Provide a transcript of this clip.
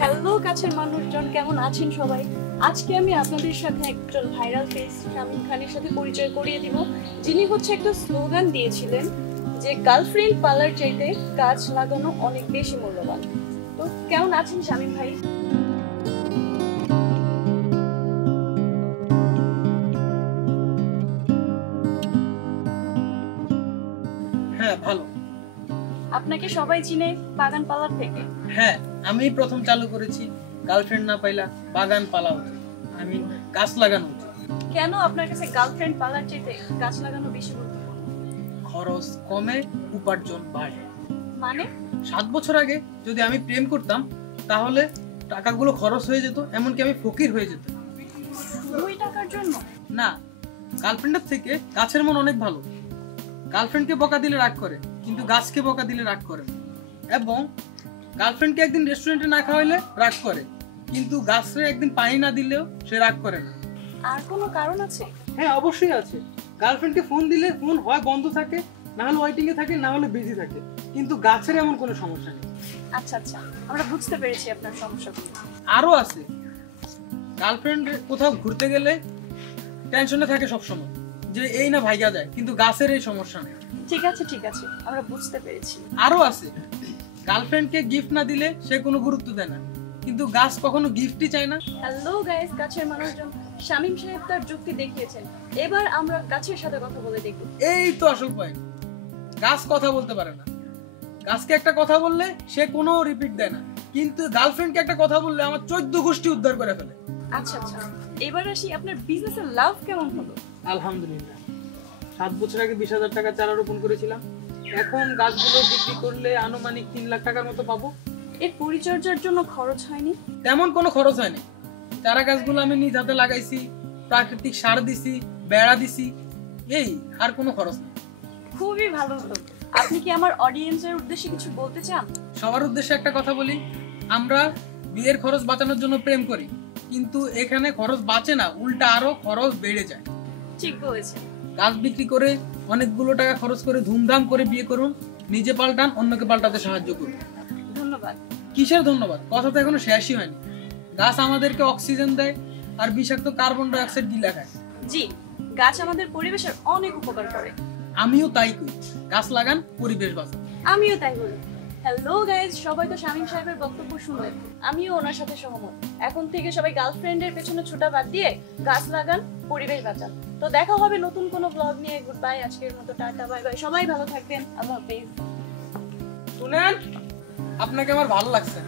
Hello কাছের মানুষজন, কেমন আছেন সবাই? আজকে আমি আপনাদের সাথে একজন ভাইরাল ফেস শামীম খানের সাথে পরিচয় করিয়ে দিব, যিনি হচ্ছে একটা স্লোগান দিয়েছিলেন যে গার্লফ্রেন্ড পালার চাইতে গাছ লাগানো অনেক বেশি মূল্যবান। তো কেমন আছেন শামীম ভাই? হ্যাঁ, ভালো। আপনাকে সবাই চিনে বাগান পালার থেকে। হ্যাঁ, আমি প্রথম চালু করেছি গার্লফ্রেন্ড না পাইলা বাগান পালা উচিত, আমি গাছ লাগানো উচিত। কেন আপনার কাছে গার্লফ্রেন্ড পালার চাইতে গাছ লাগানো বেশি গুরুত্বপূর্ণ? খরচ কমে, উপার্জন বাড়ে। মানে 7 বছর আগে যদি আমি প্রেম করতাম তাহলে টাকাগুলো খরচ হয়ে যেত, এমনকি আমি ফকির হয়ে যেত। 2 টাকার জন্য? না, গার্লফ্রেন্ডের থেকে গাছের মন অনেক ভালো। গার্লফ্রেন্ডকে বকা দিলে রাগ করে, কিন্তু গাছকে বকা দিলে রাগ করে না। এবং গার্লফ্রেন্ডকে একদিন রেস্টুরেন্টে না খাওয়াইলে রাগ করে, কিন্তু গাছরে একদিন পানি না দিলেও সে রাগ করে না। আর কোনো কারণ আছে? হ্যাঁ, অবশ্যই আছে। গার্লফ্রেন্ডকে ফোন দিলে ফোন হয় বন্ধ থাকে, না হলে ওয়েটিং এ থাকে, না হলে বিজি থাকে, কিন্তু গাছের এমন কোনো সমস্যা নেই। আচ্ছা আচ্ছা, আমরা বুঝতে পেরেছি আপনার সমস্যাগুলো। আরো আছে, গার্লফ্রেন্ড কোথাও ঘুরতে গেলে টেনশনে থাকে সবসময় যে এই না ভাইগা যায়, কিন্তু গাছের এই সমস্যা নেই। ঠিক আছে ঠিক আছে, আমরা বুঝতে পেরেছি। আরো আছে, গার্লফ্রেন্ডকে গিফট না দিলে সে কোনো গুরুত্ব দেয় না, কিন্তু গাছ কখনো গিফটই চায় না। হ্যালো গাইস, গাছের মানুষজন, শামীম সাহেব তার যুক্তি দেখিয়েছেন। এবার আমরা গাছের সাথে কথা বলে দেখব। এই তো আসল পয়েন্ট, গাছ কথা বলতে পারে না। গাছকে একটা কথা বললে সে কোনো রিপিট দেয় না, কিন্তু গার্লফ্রেন্ডকে একটা কথা বললে আমার 14 গোষ্ঠী উদ্ধার করে ফেলে। আচ্ছা আচ্ছা, এবার আসি আপনার বিজনেসের লাভ কেমন হলো? আলহামদুলিল্লাহ, 7 বছর আগে 20,000 টাকা চারা রোপণ করেছিলাম, এখন গাছগুলো বিক্রি করলে আনুমানিক 3 লাখ টাকার মতো পাবো। এর পরিচর্যার জন্য খরচ হয়নি? তেমন কোনো খরচ হয়নি। চারা গাছগুলো আমি নিজ হাতে লাগাইছি, প্রাকৃতিক সার দিছি, বেড়া দিছি, এই আর কোনো খরচ নেই। খুবই ভালো হতো। আপনি কি আমার অডিয়েন্সের উদ্দেশ্যে কিছু বলতে চান? সবার উদ্দেশ্যে একটা কথা বলি, আমরা বিয়ের খরচ বাঁচানোর জন্য প্রেম করি, কিন্তু এখানে খরচ বাঁচে না, উল্টা আরো খরচ বেড়ে যায়। ঠিক বলেছেন। গাছ বিক্রি করে অনেকগুলো টাকা খরচ করে ধুমধাম করে বিয়ে করুন, নিজে পাল্টান, অন্যকে পাল্টাতে সাহায্য করুন। ধন্যবাদ। কিসের ধন্যবাদ? কথা তো এখনো শেষই হয়নি। গাছ আমাদেরকে অক্সিজেন দেয় আর বিষাক্ত কার্বন ডাই অক্সাইড গিলা খায়। জি, গাছ আমাদের পরিবেশের অনেক উপকার করে। আমিও তাই করি, গাছ লাগান, পরিবেশ বাঁচান। আমিও তাই বলি। হ্যালো গাইজ, সবাই তো শামীম সাহেবের বক্তব্য শুনলেন, আমিও ওনার সাথে সহমত। এখন থেকে সবাই গার্লফ্রেন্ডের পেছনে ছোটা বাদ দিয়ে গাছ লাগান, পরিবেশ বাঁচান। তো দেখা হবে নতুন কোনো ব্লগ নিয়ে। গুড বাই, আজকের মতো টাটা, বাই বাই। সবাই ভালো থাকবেন, আল্লাহ হাফেজ। শুনেন, আপনাকে আমার ভালো লাগছে।